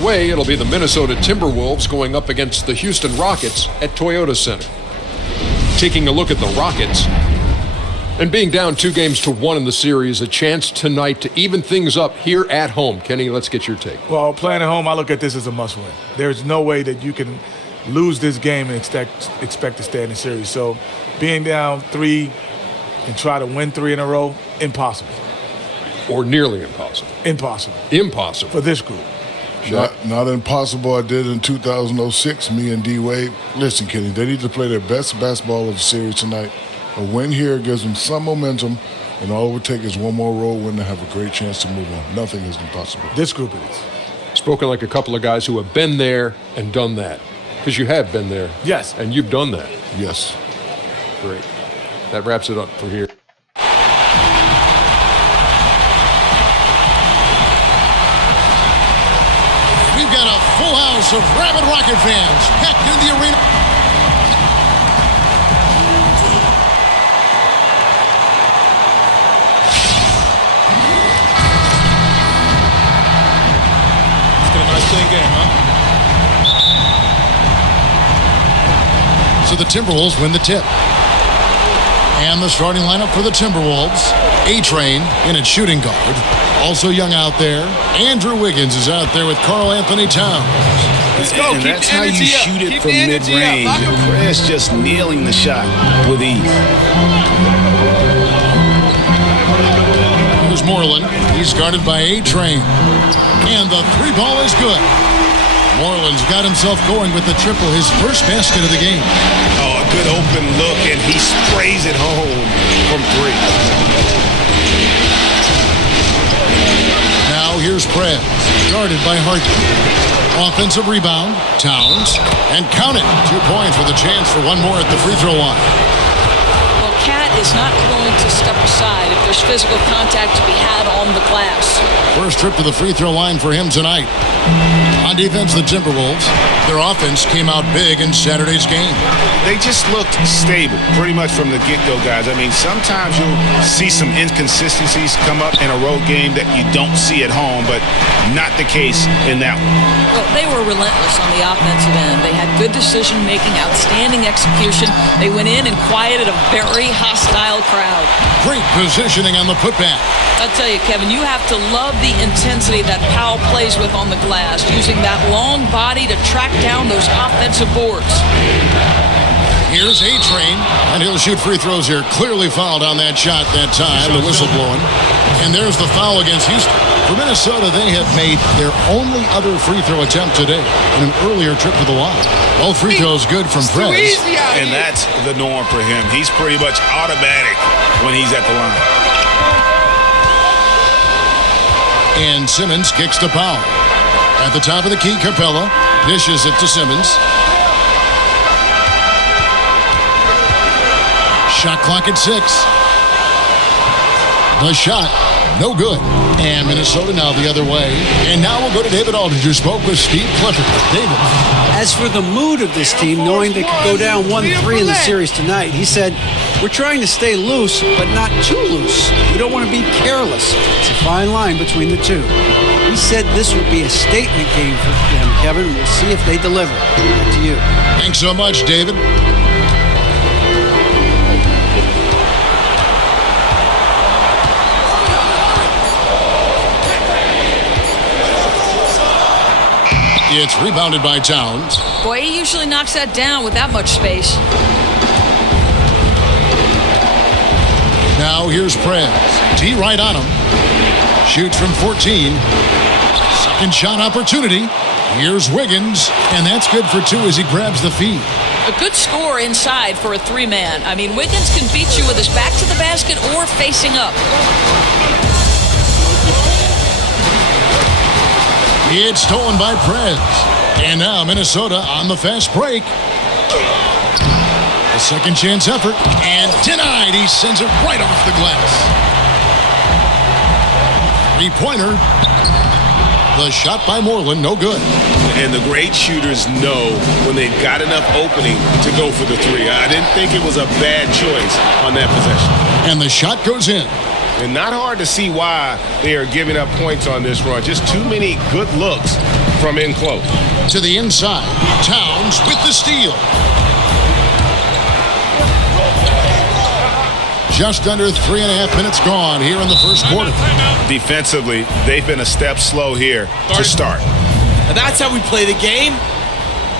Way, it'll be the Minnesota Timberwolves going up against the Houston Rockets at Toyota Center. Taking a look at the Rockets, and being down 2-1 in the series, a chance tonight to even things up here at home. Kenny, let's get your take. Well, playing at home, I look at this as a must-win. There's no way that you can lose this game and expect to stay in the series. So being down 3 and try to win 3 in a row, impossible. Or nearly impossible. Impossible. Impossible. For this group. Not impossible. I did in 2006, me and D-Wade. Listen, Kenny, they need to play their best basketball of the series tonight. A win here gives them some momentum, and all it would take is one more road win to have a great chance to move on. Nothing is impossible. This group it is. Spoken like a couple of guys who have been there and done that. Because you have been there. Yes. And you've done that. Yes. Great. That wraps it up from here. We've got a full house of rabid Rocket fans packed in the arena. It's been a nice clean game, huh? So the Timberwolves win the tip. And the starting lineup for the Timberwolves: A-Train in at shooting guard. Also young out there, Andrew Wiggins is out there with Karl Anthony Towns. Let's go. And that's how you shoot it from mid-range. Chris just nailing the shot with ease. Here's Moreland. He's guarded by A-Train. And the 3 ball is good. Moreland's got himself going with the triple, his first basket of the game. Oh, a good open look, and he sprays it home from 3. Now here's Prez, guarded by Harden. Offensive rebound, Towns, and count it. 2 points with a chance for one more at the free throw line. Well, Cat is not going to step aside if there's physical contact to be had on the glass. First trip to the free throw line for him tonight. On defense, the Timberwolves, their offense came out big in Saturday's game. They just looked stable pretty much from the get-go, guys. I mean, sometimes you'll see some inconsistencies come up in a road game that you don't see at home, but not the case in that one. Well, they were relentless on the offensive end. They had good decision-making, outstanding execution. They went in and quieted a very hostile crowd. Great positioning on the putback. I'll tell you, Kevin, you have to love the intensity that Powell plays with on the glass, using that long body to track down those offensive boards. Here's A-Train, and he'll shoot free throws here. Clearly fouled on that shot that time, the whistle blowing. And there's the foul against Houston. For Minnesota, they have made their only other free throw attempt today in an earlier trip to the line. Both free throws good from Prez. And that's the norm for him. He's pretty much automatic when he's at the line. And Simmons kicks to Powell. At the top of the key, Capella dishes it to Simmons. Shot clock at 6. The shot, no good. And Minnesota now the other way. And now we'll go to David Aldridge, who spoke with Steve Clifford. David. As for the mood of this team, knowing they could go down 1-3 in the series tonight, he said, "We're trying to stay loose, but not too loose. We don't want to be careless. It's a fine line between the two." He said this would be a statement game for them, Kevin. We'll see if they deliver. Back to you. Thanks so much, David. It's rebounded by Towns. Boy, he usually knocks that down with that much space. Now here's Prez. T right on him. Shoots from 14. Second shot opportunity. Here's Wiggins, and that's good for 2 as he grabs the feed. A good score inside for a 3-man. I mean, Wiggins can beat you with his back to the basket or facing up. It's stolen by Prez. And now Minnesota on the fast break. A second chance effort, and denied. He sends it right off the glass. 3-pointer. The shot by Moreland, no good. And the great shooters know when they've got enough opening to go for the 3. I didn't think it was a bad choice on that possession. And the shot goes in. And not hard to see why they are giving up points on this run. Just too many good looks from in close. To the inside. Towns with the steal. Just under 3.5 minutes gone here in the first quarter. Defensively, they've been a step slow here to start. And that's how we play the game.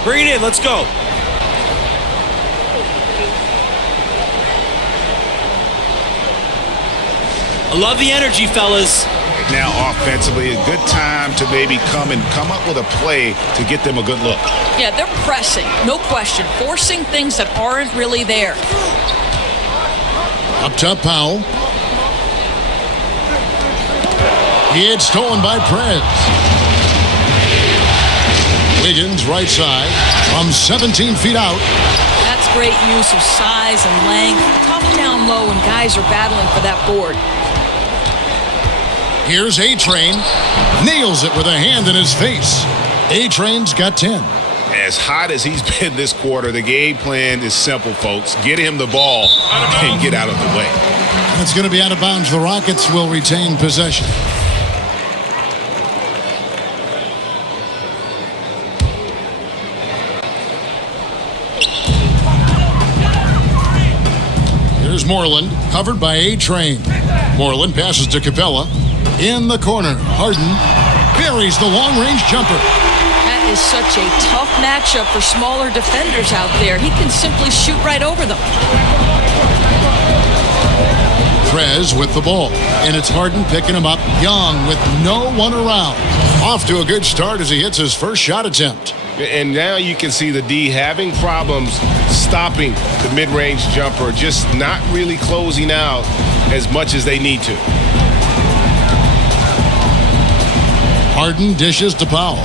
Bring it in. Let's go. I love the energy, fellas. Now offensively, a good time to maybe come up with a play to get them a good look. Yeah, they're pressing, no question, forcing things that aren't really there. Up top, Powell. It's stolen by Prez. Wiggins, right side, from 17 feet out. That's great use of size and length. Tough down low when guys are battling for that board. Here's A-Train. Nails it with a hand in his face. A-Train's got 10. As hot as he's been this quarter, the game plan is simple, folks. Get him the ball and get out of the way. And it's going to be out of bounds. The Rockets will retain possession. Here's Moreland, covered by A-Train. Moreland passes to Capella. In the corner, Harden buries the long-range jumper. That is such a tough matchup for smaller defenders out there. He can simply shoot right over them. Prez with the ball, and it's Harden picking him up. Young with no one around. Off to a good start as he hits his first shot attempt. And now you can see the D having problems stopping the mid-range jumper, just not really closing out as much as they need to. Harden dishes to Powell.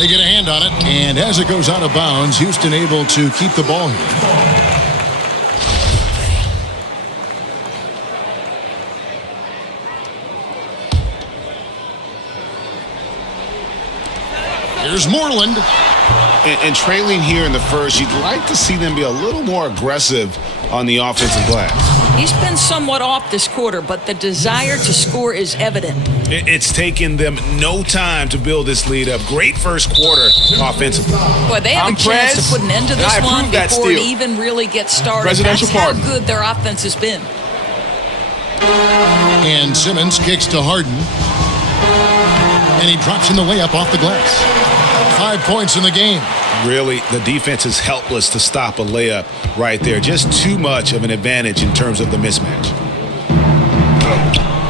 They get a hand on it, and as it goes out of bounds, Houston able to keep the ball here. Here's Moreland. And trailing here in the first, you'd like to see them be a little more aggressive on the offensive glass. He's been somewhat off this quarter, but the desire to score is evident. It's taken them no time to build this lead up. Great first quarter offensively. Boy, they have a chance to put an end to this one before it even really gets started. That's how good their offense has been. And Simmons kicks to Harden. And he drops in the layup off the glass. 5 points in the game. Really, the defense is helpless to stop a layup right there. Just too much of an advantage in terms of the mismatch.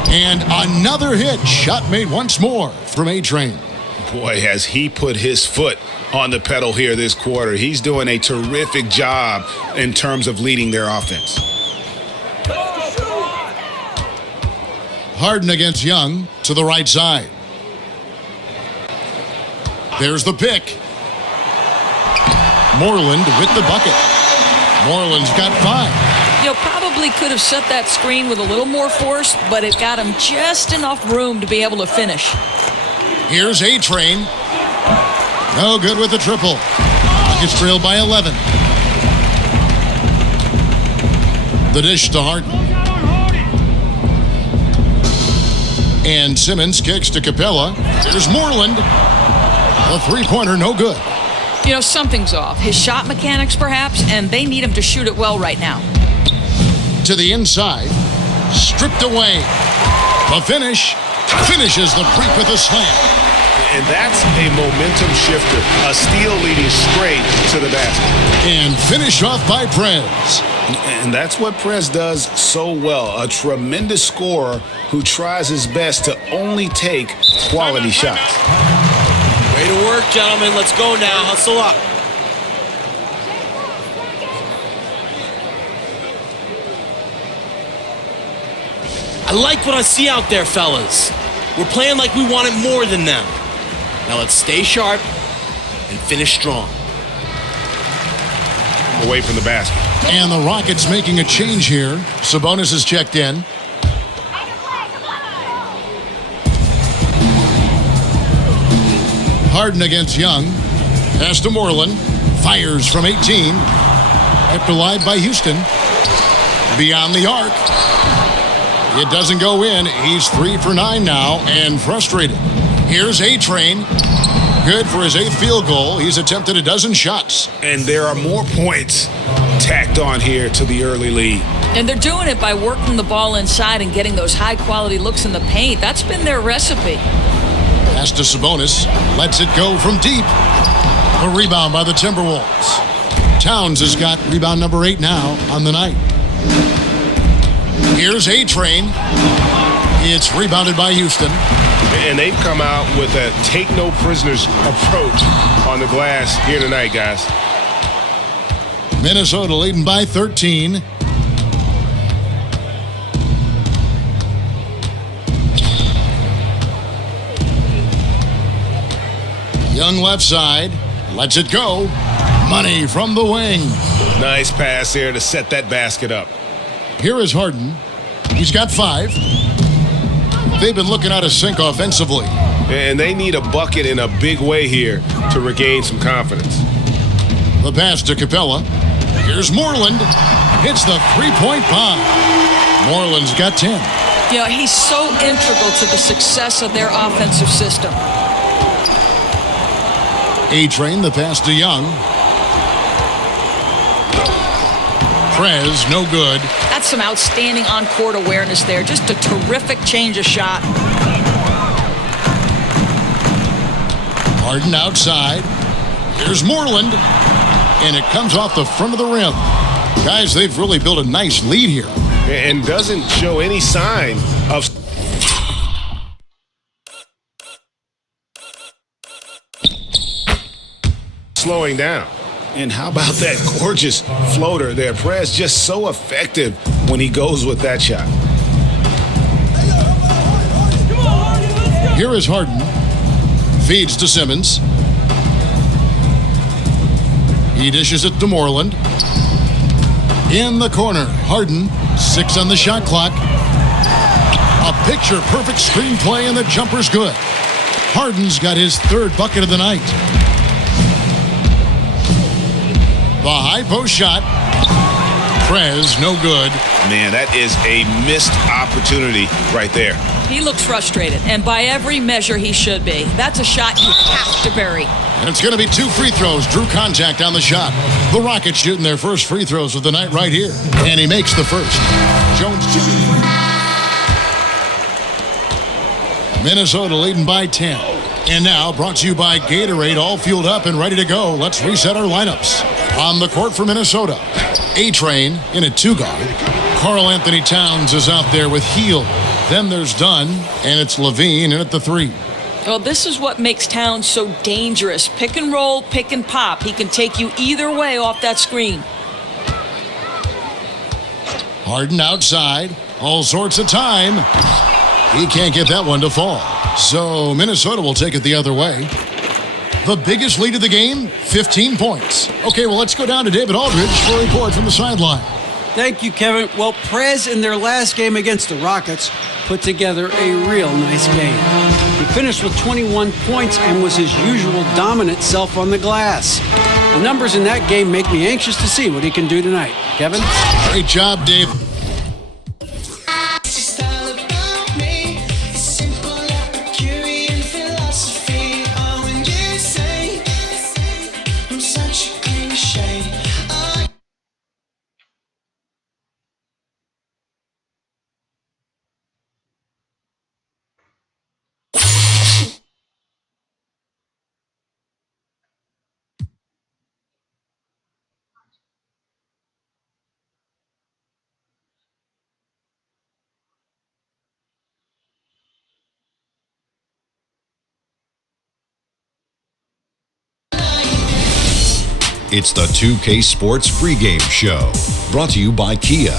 And another hit. Shot made once more from A-Train. Boy, has he put his foot on the pedal here this quarter. He's doing a terrific job in terms of leading their offense. Harden against Young to the right side. There's the pick. Moreland with the bucket. Moreland's got 5. You know, probably could have set that screen with a little more force, but it got him just enough room to be able to finish. Here's A-Train. No good with the triple. Rockets trail by 11. The dish to Harden. And Simmons kicks to Capella. There's Moreland. A three-pointer, no good. You know, something's off. His shot mechanics, perhaps, and they need him to shoot it well right now. To the inside. Stripped away. The finish. Finishes the break with a slam. And that's a momentum shifter. A steal leading straight to the basket. And finish off by Prez. And that's what Prez does so well. A tremendous scorer who tries his best to only take quality shots. Way to work, gentlemen. Let's go now. Hustle up. I like what I see out there, fellas. We're playing like we want it more than them. Now let's stay sharp and finish strong. Away from the basket. And the Rockets making a change here. Sabonis is checked in. Harden against Young. Pass to Moreland. Fires from 18. Kept alive by Houston. Beyond the arc. It doesn't go in. He's 3 for 9 now and frustrated. Here's A-Train. Good for his 8th field goal. He's attempted a dozen shots. And there are more points tacked on here to the early lead. And they're doing it by working the ball inside and getting those high-quality looks in the paint. That's been their recipe. Pass to Sabonis. Lets it go from deep. A rebound by the Timberwolves. Towns has got rebound number 8 now on the night. Here's A-Train. It's rebounded by Houston. And they've come out with a take-no-prisoners approach on the glass here tonight, guys. Minnesota leading by 13. Young left side. Lets it go. Money from the wing. Nice pass here to set that basket up. Here is Harden. He's got 5. They've been looking out of sync offensively. And they need a bucket in a big way here to regain some confidence. The pass to Capella. Here's Moreland. Hits the three-point bomb. Moreland's got 10. You know, he's so integral to the success of their offensive system. A-Train, the pass to Young. Prez, no good. That's some outstanding on-court awareness there. Just a terrific change of shot. Harden outside. Here's Moreland. And it comes off the front of the rim. Guys, they've really built a nice lead here. And doesn't show any sign of slowing down. And how about that gorgeous floater there? Prez just so effective when he goes with that shot. Here is Harden. Feeds to Simmons. He dishes it to Moreland. In the corner, Harden, 6 on the shot clock. A picture-perfect screenplay, and the jumper's good. Harden's got his 3rd bucket of the night. The high post shot. Prez, no good. Man, that is a missed opportunity right there. He looks frustrated, and by every measure he should be. That's a shot you have to bury. And it's going to be 2 free throws. Drew contact on the shot. The Rockets shooting their first free throws of the night right here. And he makes the first. Jones. Minnesota leading by 10. And now brought to you by Gatorade, all fueled up and ready to go. Let's reset our lineups. On the court for Minnesota, A-Train in a 2-guard. Karl Anthony Towns is out there with Heel. Then there's Dunn, and it's Levine in at the 3. Well, this is what makes Towns so dangerous. Pick and roll, pick and pop. He can take you either way off that screen. Harden outside. All sorts of time. He can't get that one to fall. So Minnesota will take it the other way. The biggest lead of the game, 15 points. Okay, well, let's go down to David Aldridge for a report from the sideline. Thank you, Kevin. Well, Prez in their last game against the Rockets put together a real nice game. He finished with 21 points and was his usual dominant self on the glass. The numbers in that game make me anxious to see what he can do tonight. Kevin? Great job, Dave. It's the 2K Sports pregame show, brought to you by Kia.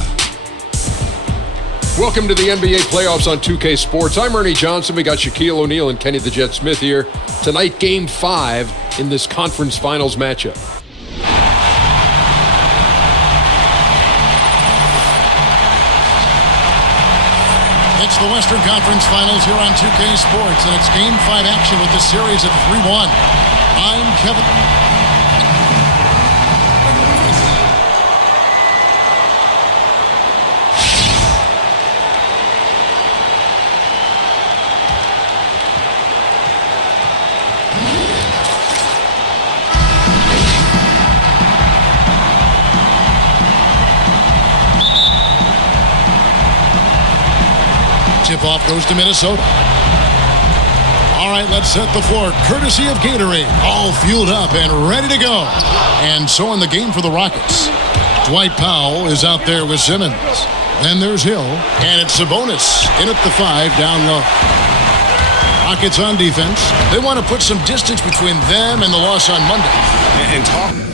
Welcome to the NBA playoffs on 2K Sports. I'm Ernie Johnson. We got Shaquille O'Neal and Kenny the Jet Smith here. Tonight, Game 5 in this conference finals matchup. It's the Western Conference Finals here on 2K Sports, and it's Game 5 action with the series at 3-1. I'm Kevin. Tip-off goes to Minnesota. All right, let's set the floor. Courtesy of Gatorade. All fueled up and ready to go. And so in the game for the Rockets. Dwight Powell is out there with Simmons. Then there's Hill. And it's Sabonis in at the 5 down low. Rockets on defense. They want to put some distance between them and the loss on Monday. And talk.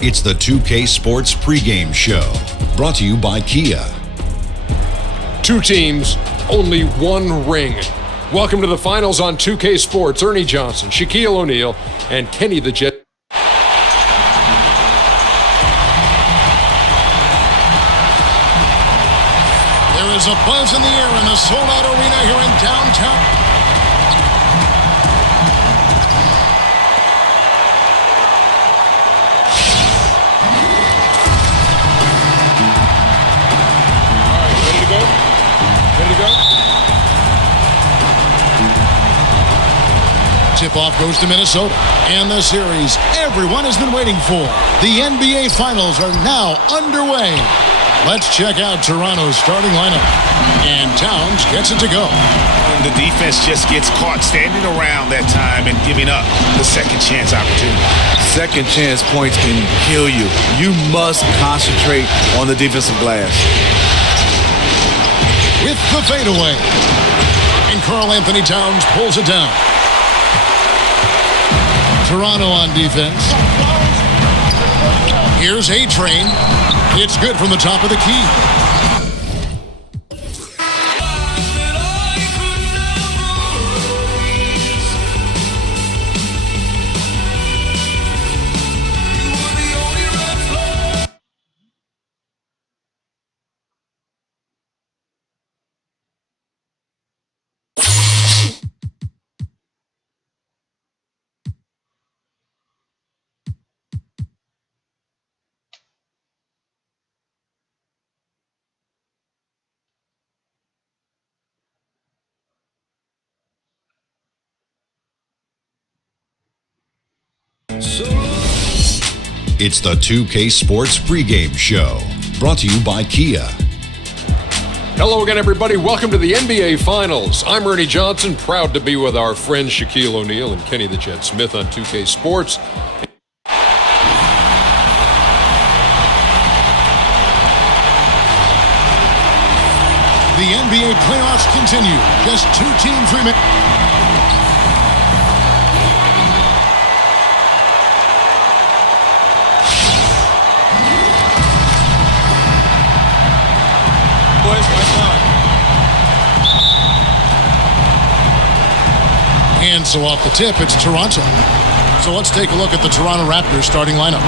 It's the 2K Sports pregame show, brought to you by Kia. Two teams, only one ring. Welcome to the finals on 2K Sports. Ernie Johnson, Shaquille O'Neal, and Kenny the Jet. There is a buzz in the air in the sold-out arena here in downtown. Tip-off goes to Minnesota. And the series everyone has been waiting for. The NBA Finals are now underway. Let's check out Toronto's starting lineup. And Towns gets it to go. And the defense just gets caught standing around that time and giving up the second chance opportunity. Second chance points can kill you. You must concentrate on the defensive glass. With the fadeaway. And Karl Anthony Towns pulls it down. Toronto on defense. Here's A-Train. It's good from the top of the key. It's the 2K Sports pregame show, brought to you by Kia. Hello again, everybody. Welcome to the NBA Finals. I'm Ernie Johnson, proud to be with our friends Shaquille O'Neal and Kenny the Jet Smith on 2K Sports. The NBA playoffs continue. Just two teams remain. And so off the tip, it's Toronto. So let's take a look at the Toronto Raptors starting lineup.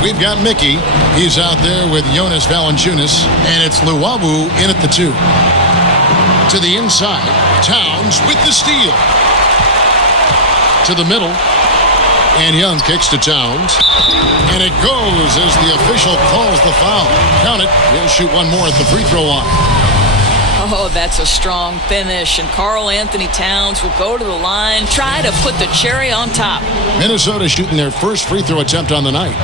We've got Mickey. He's out there with Jonas Valanciunas. And it's Luwawu in at the 2. To the inside, Towns with the steal. To the middle. And Young kicks to Towns. And it goes as the official calls the foul. Count it. He'll shoot one more at the free throw line. Oh, that's a strong finish. And Karl Anthony Towns will go to the line, try to put the cherry on top. Minnesota shooting their first free throw attempt on the night.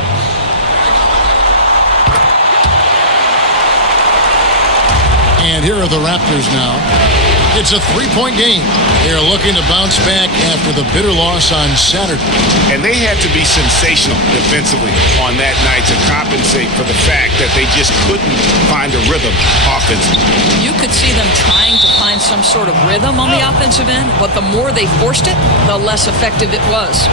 And here are the Raptors now. It's a three-point game. They're looking to bounce back after the bitter loss on Saturday. And they had to be sensational defensively on that night to compensate for the fact that they just couldn't find a rhythm offensively. You could see them trying to find some sort of rhythm on the offensive end, but the more they forced it, the less effective it was.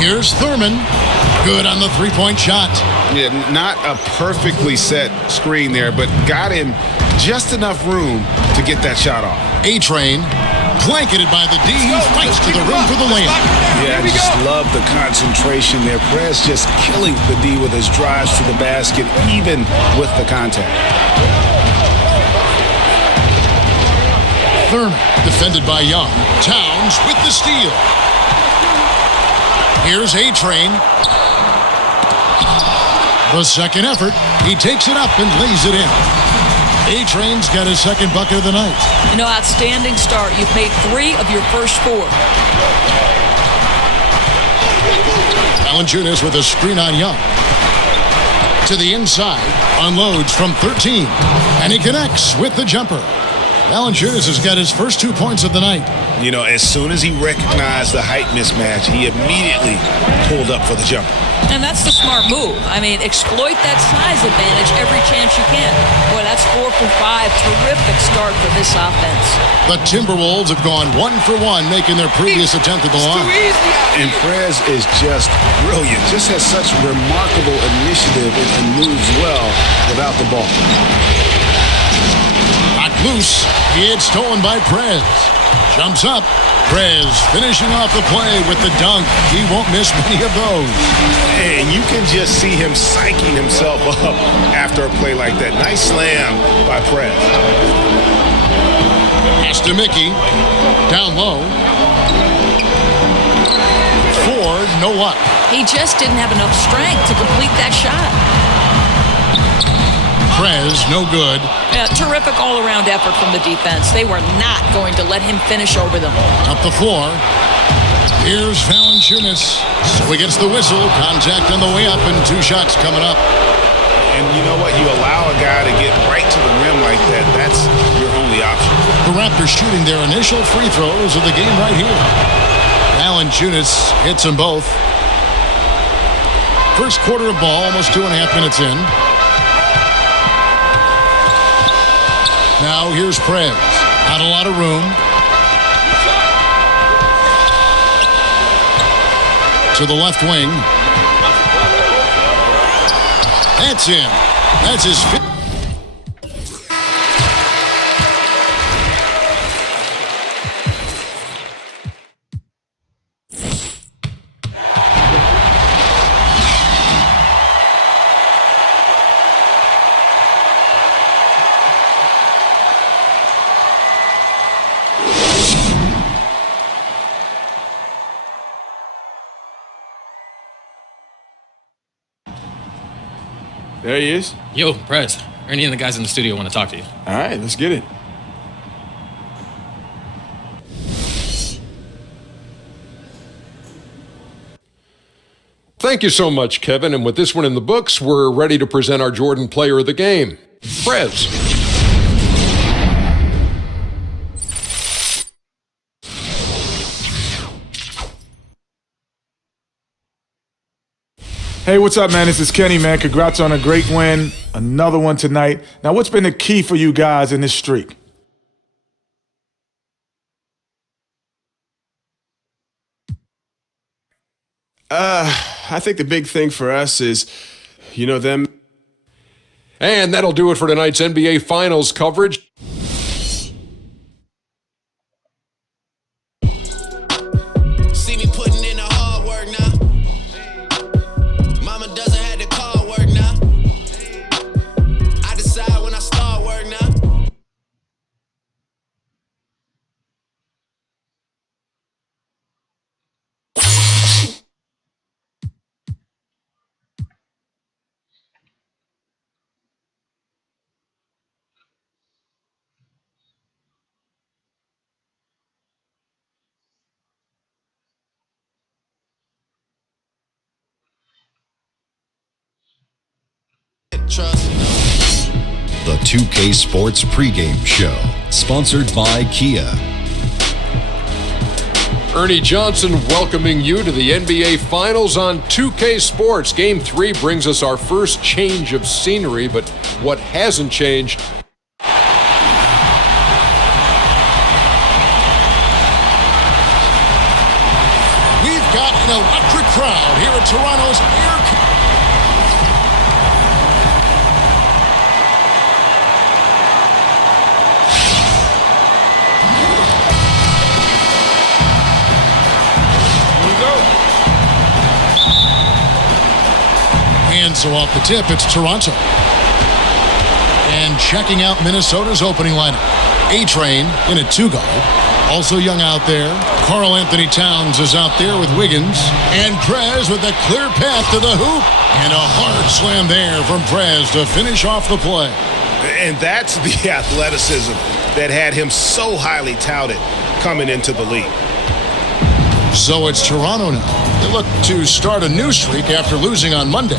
Here's Thurman. Good on the three-point shot. Yeah, not a perfectly set screen there, but got him just enough room to get that shot off. A-Train, blanketed by the D, fights to the rim for the layup. Yeah, I just love the concentration there. Perez just killing the D with his drives to the basket, even with the contact. Thurman, defended by Young. Towns with the steal. Here's A-Train. The second effort. He takes it up and lays it in. A-Train's got his second bucket of the night. You know, outstanding start. You've made 3 of your first 4. Valanciunas with a screen on Young. To the inside. Unloads from 13. And he connects with the jumper. Valanciunas has got his first 2 points of the night. You know, as soon as he recognized the height mismatch, he immediately pulled up for the jumper. And that's the smart move. I mean, exploit that size advantage every chance you can. Boy, that's 4 for 5. Terrific start for this offense. The Timberwolves have gone 1 for 1, making their previous attempt at the line. And Perez is just brilliant. Just has such remarkable initiative and moves well without the ball. Knocked loose. It's stolen by Perez. Jumps up. Perez finishing off the play with the dunk. He won't miss many of those. And you can just see him psyching himself up after a play like that. Nice slam by Perez. Pass to Mickey. Down low. Ford, no luck. He just didn't have enough strength to complete that shot. Perez, no good. Yeah, terrific all-around effort from the defense. They were not going to let him finish over them. Up the floor. Here's Valanciunas. So he gets the whistle. Contact on the way up and 2 shots coming up. And you know what? You allow a guy to get right to the rim like that. That's your only option. The Raptors shooting their initial free throws of the game right here. Valanciunas hits them both. First quarter of ball, almost 2.5 minutes in. Now here's Perez. Not a lot of room. To the left wing. That's in. That's his fifth. There he is. Yo, Prez. Ernie and the guys in the studio want to talk to you. All right, let's get it. Thank you so much, Kevin. And with this one in the books, we're ready to present our Jordan Player of the Game, Prez. Hey, what's up, man? This is Kenny, man. Congrats on a great win. Another one tonight. Now, what's been the key for you guys in this streak? I think the big thing for us is, them. And that'll do it for tonight's NBA Finals coverage. See me putting in the hard work now. Mama doesn't have to call work now. I decide when I start work now. The 2K Sports pregame show, sponsored by Kia. Ernie Johnson welcoming you to the NBA Finals on 2K Sports. Game 3 brings us our first change of scenery, but what hasn't changed? We've got an electric crowd here at Toronto's Air. And so off the tip, it's Toronto. And checking out Minnesota's opening lineup. A-Train in at 2-guard. Also young out there. Karl Anthony Towns is out there with Wiggins. And Prez with a clear path to the hoop. And a hard slam there from Prez to finish off the play. And that's the athleticism that had him so highly touted coming into the league. So it's Toronto now. They look to start a new streak after losing on Monday.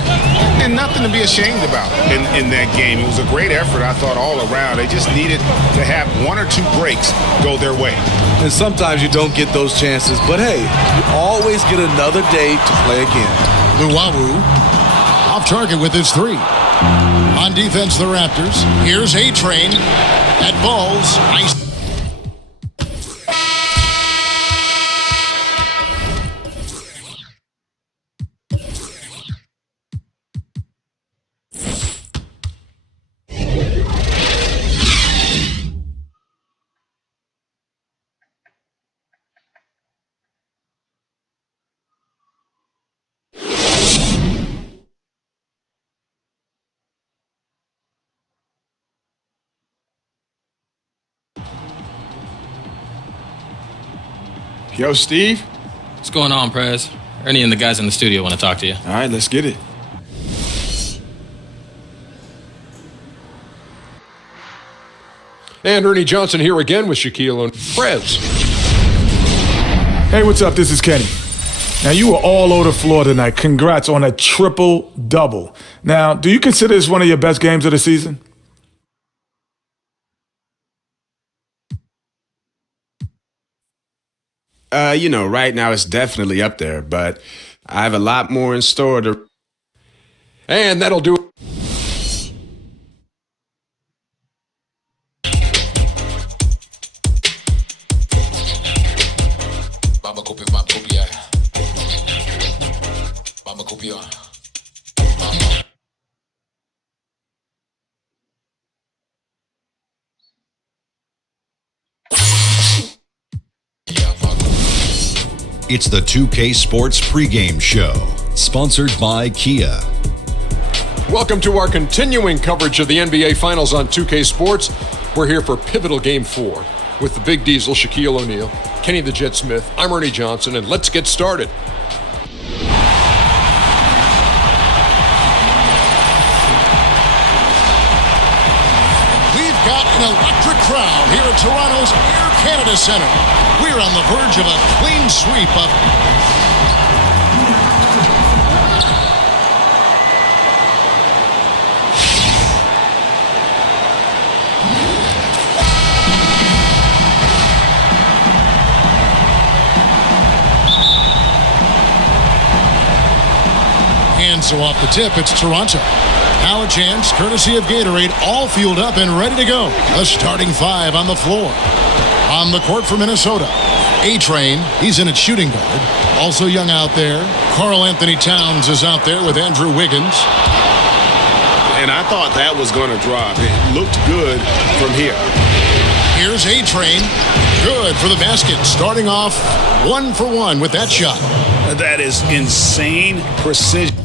And nothing to be ashamed about in that game. It was a great effort, I thought, all around. They just needed to have one or two breaks go their way. And sometimes you don't get those chances, but hey, you always get another day to play again. Luwawu off target with his 3. On defense, the Raptors. Here's A-Train. That ball's ice. Yo, Steve. What's going on, Prez? Ernie and the guys in the studio want to talk to you. All right, let's get it. And Ernie Johnson here again with Shaquille and Prez. Hey, what's up? This is Kenny. Now, you were all over the floor tonight. Congrats on a triple-double. Now, do you consider this one of your best games of the season? Right now it's definitely up there, but I have a lot more in store to... And that'll do it. It's the 2K Sports pregame show, sponsored by Kia. Welcome to our continuing coverage of the NBA Finals on 2K Sports. We're here for pivotal Game 4 with the Big Diesel, Shaquille O'Neal, Kenny the Jet Smith. I'm Ernie Johnson, and let's get started. We've got an electric crowd here at Toronto's Air Canada Centre. We're on the verge of a clean sweep of... And so off the tip, it's Toronto. Now a chance, courtesy of Gatorade, all fueled up and ready to go. A starting 5 on the floor. On the court for Minnesota, A-Train, he's in at shooting guard. Also young out there. Karl Anthony Towns is out there with Andrew Wiggins. And I thought that was going to drop. It looked good from here. Here's A-Train. Good for the basket. Starting off 1 for 1 with that shot. That is insane precision.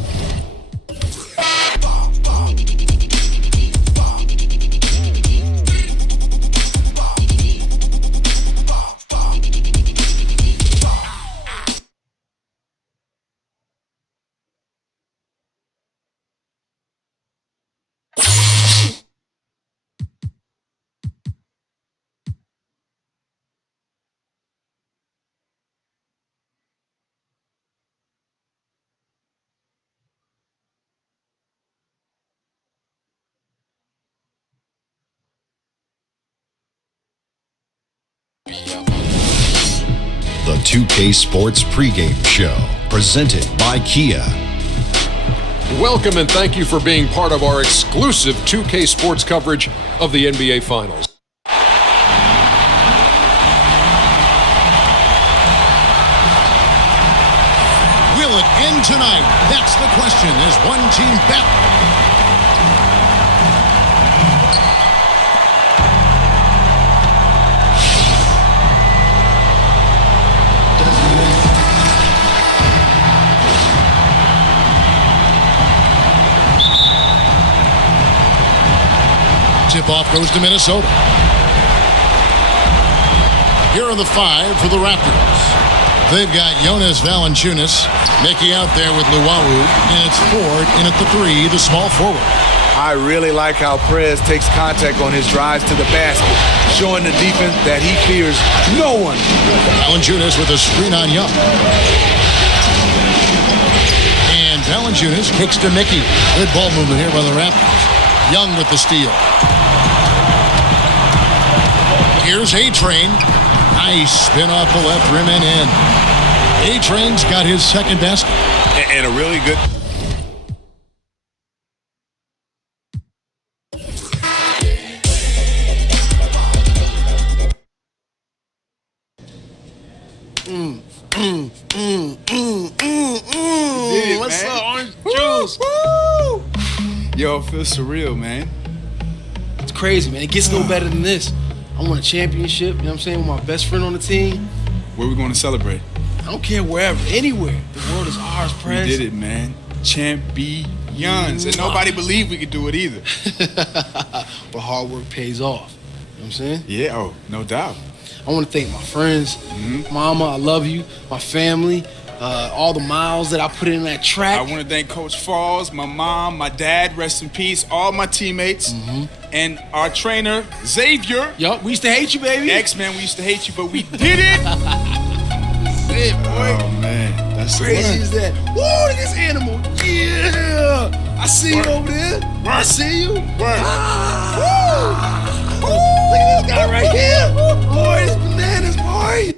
The 2K Sports pregame show, presented by Kia. Welcome and thank you for being part of our exclusive 2K Sports coverage of the NBA Finals. Will it end tonight? That's the question as one team back. Tip-off goes to Minnesota. Here are the 5 for the Raptors. They've got Jonas Valanciunas, Mickey out there with Luwawu, and it's Ford in at the 3, the small forward. I really like how Prez takes contact on his drives to the basket, showing the defense that he fears no one. Valanciunas with a screen on Young. And Valanciunas kicks to Mickey. Good ball movement here by the Raptors. Young with the steal. Here's A-Train. Nice spin off the left rim and in. A-Train's got his second basket. And a really good... What's up, orange juice? Yo, it feels surreal, man. It's crazy, man. It gets no better than this. I won a championship, you know what I'm saying, with my best friend on the team. Where we going to celebrate? I don't care, wherever, anywhere. The world is ours, Prez. We did it, man. Champions. And nobody believed we could do it either. But hard work pays off. You know what I'm saying? Yeah, oh, no doubt. I want to thank my friends, Mama, I love you, my family, all the miles that I put in that track. I want to thank Coach Falls, my mom, my dad, rest in peace, all my teammates, and our trainer, Xavier. Yup, we used to hate you, baby. X-Men, we used to hate you, but we did it. That's it, boy. Oh, man. That's crazy as that. Woo, look at this animal. Yeah. I see you over there. I see you. Woo. Look at this guy right here. Boy, it's bananas, boy.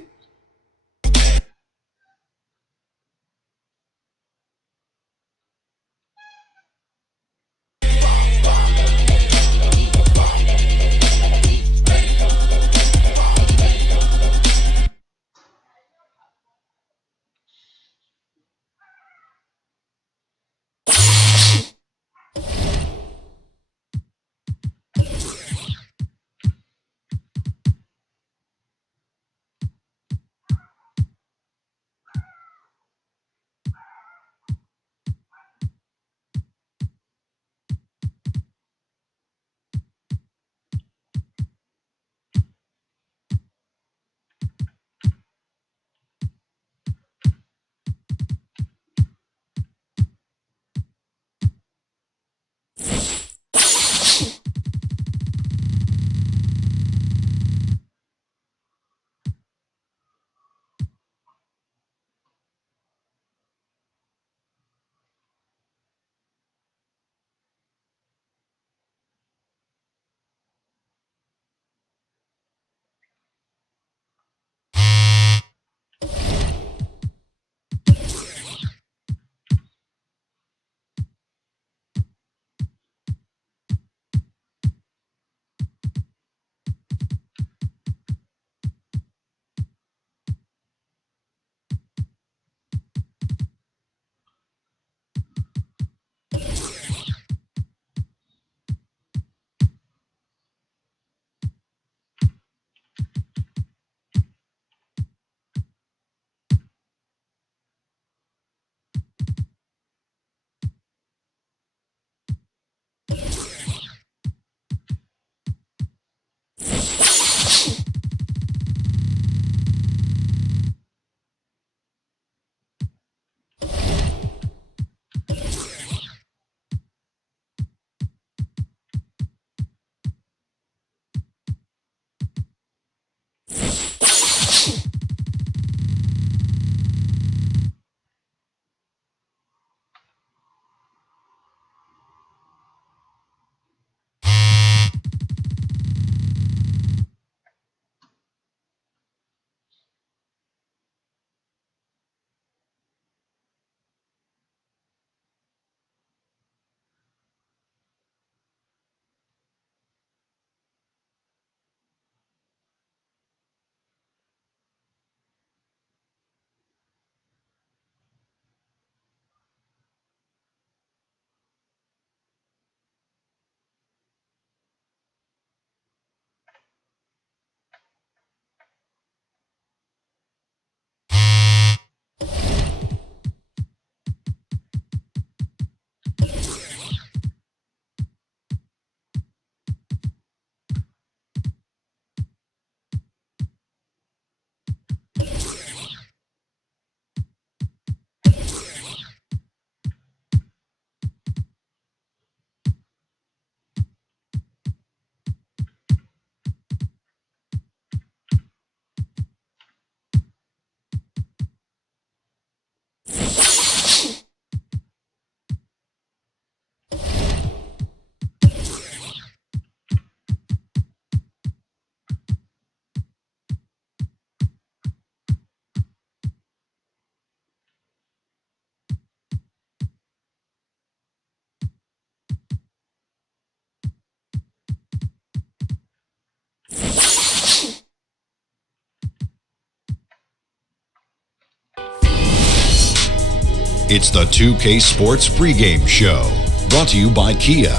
It's the 2K Sports pregame show, brought to you by Kia.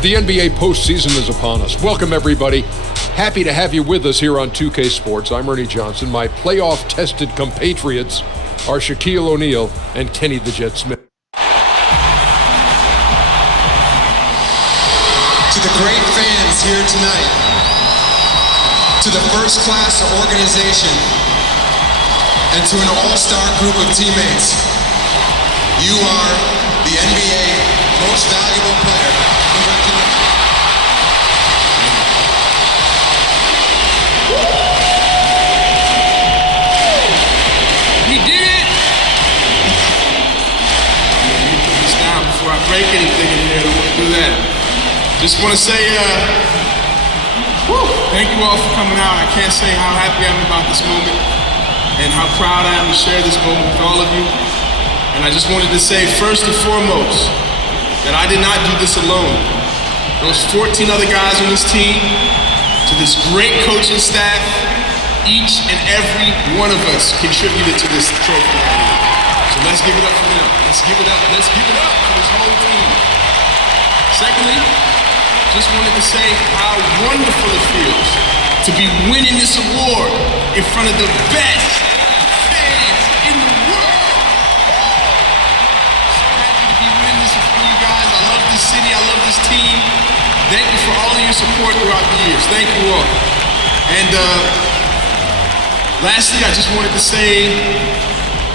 The NBA postseason is upon us. Welcome, everybody. Happy to have you with us here on 2K Sports. I'm Ernie Johnson. My playoff-tested compatriots are Shaquille O'Neal and Kenny the Jet Smith. To the great fans here tonight, to the first-class organization, and to an all-star group of teammates, you are the NBA most valuable player. Congratulations. We did it! Let me put this down before I break anything in here. I don't want to do that. Just want to say, thank you all for coming out. I can't say how happy I am about this moment and how proud I am to share this moment with all of you. And I just wanted to say, first and foremost, that I did not do this alone. Those 14 other guys on this team, to this great coaching staff, each and every one of us contributed to this trophy right here. So let's give it up for them. Let's give it up. Let's give it up for this whole team. Secondly, just wanted to say how wonderful it feels to be winning this award in front of the best fans in the world. So happy to be winning this in front of you guys. I love this city. I love this team. Thank you for all of your support throughout the years. Thank you all. And lastly, I just wanted to say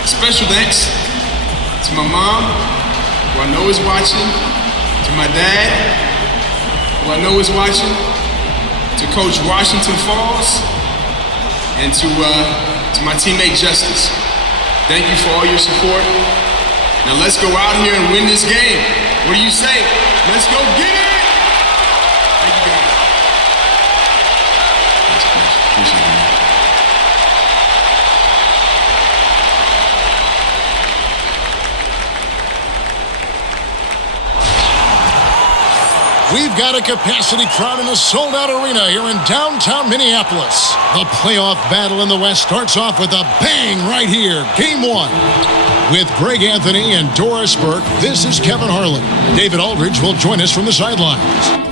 a special thanks to my mom, who I know is watching, to my dad, who I know is watching, to Coach Washington Falls, and to my teammate Justice. Thank you for all your support. Now let's go out here and win this game. What do you say? Let's go get it! Thank you guys. Appreciate it. We've got a capacity crowd in a sold-out arena here in downtown Minneapolis. The playoff battle in the West starts off with a bang right here. Game 1. With Greg Anthony and Doris Burke, this is Kevin Harlan. David Aldridge will join us from the sidelines.